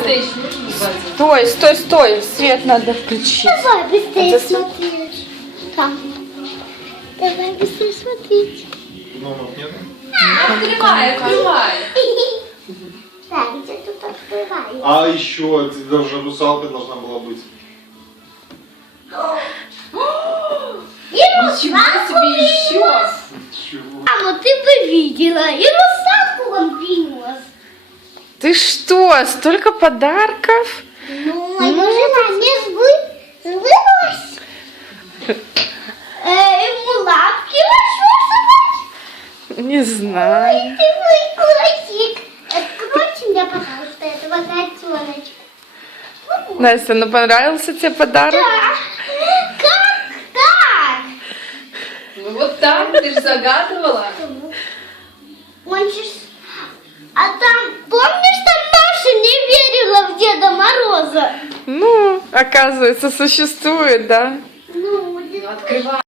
Быстрее, Стой, стой, стой. Свет надо включить. Давай быстрее Это смотреть. Там. Давай быстрее смотреть. Гномов нет? Открывай, открывай. Так, где тут открываю? А еще даже русалка должна была быть. Ничего себе еще. Чего? Мама, ты бы видела. И русалку он принес. Ты что, столько подарков? Ну, мое желание сбылось. Ему лапки расчесывать. Не знаю. Ты мой котик. Откройте мне, пожалуйста, этого котеночка. Настя, ну понравился тебе подарок? Да. Как так? Ну вот так, ты же загадывала. Он же... А там, помнишь, там Маша не верила в Деда Мороза? Ну, оказывается, существует, да? Ну, Ну открывай.